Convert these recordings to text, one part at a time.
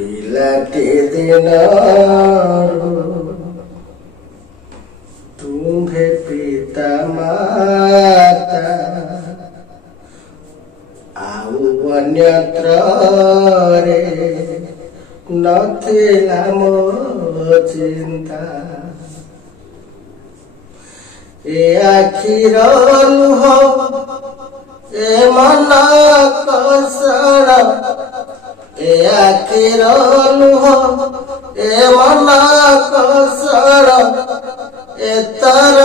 पिलाटे दिन तुम्हे पिता माता आउ अन्यत्र रे नथिला मो चिंता ए आखिर लुह ए मन कसण ए आखिर लुह ए मन कसण एतर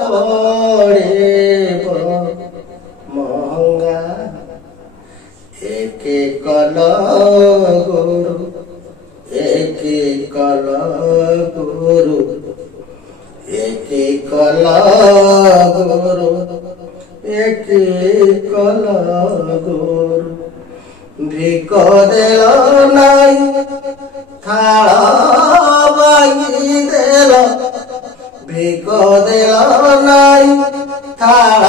पड़ेब महंगा एक कल गुरु एक कल गुरु एक कल गुरु एक कल गुरु भिक देल नाई थाल बाई देल भिक देल नाई थाल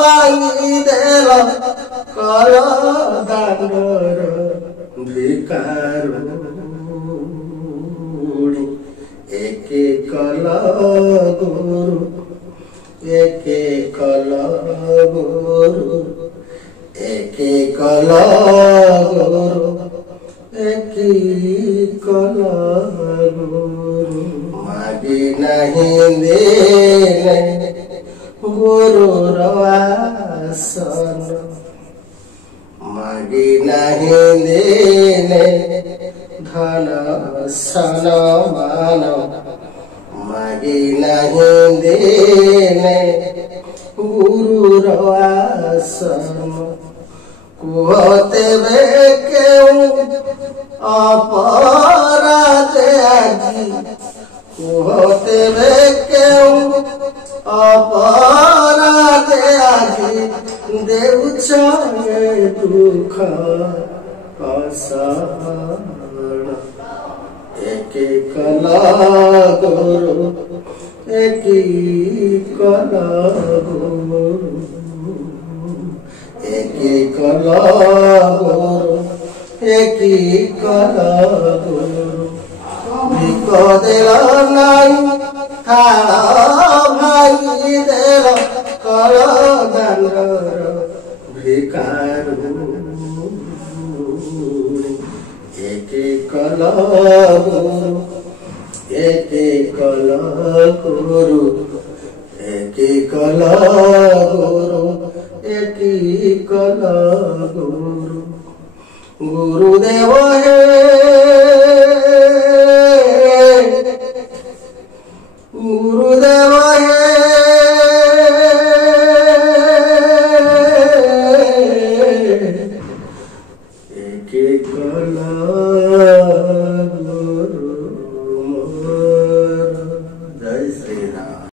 बाई देल कल दांडर भिकारुणी एक कल गुरु एक कल गुरु एक कल गुरु एक कल गुरु मागी नहीं देने गुरु आसन मागी नहीं देने धन सन मान मागी नहीं देने गुरु आसन कुहते वे क्यों अपराध आजी कुहते वे क्यों अपराध आजी देउछ दुख पाषाण एक कल गुरु एक कल गुरु एक कल गुरु एक कल गुरु भिक देल नाई थाल भाई देल कल दांडर भिकारुणी एक कल गुरु एक कल गुरु एक कल गुरु एक कल गुरु गुरुदेव हे गुरुदेव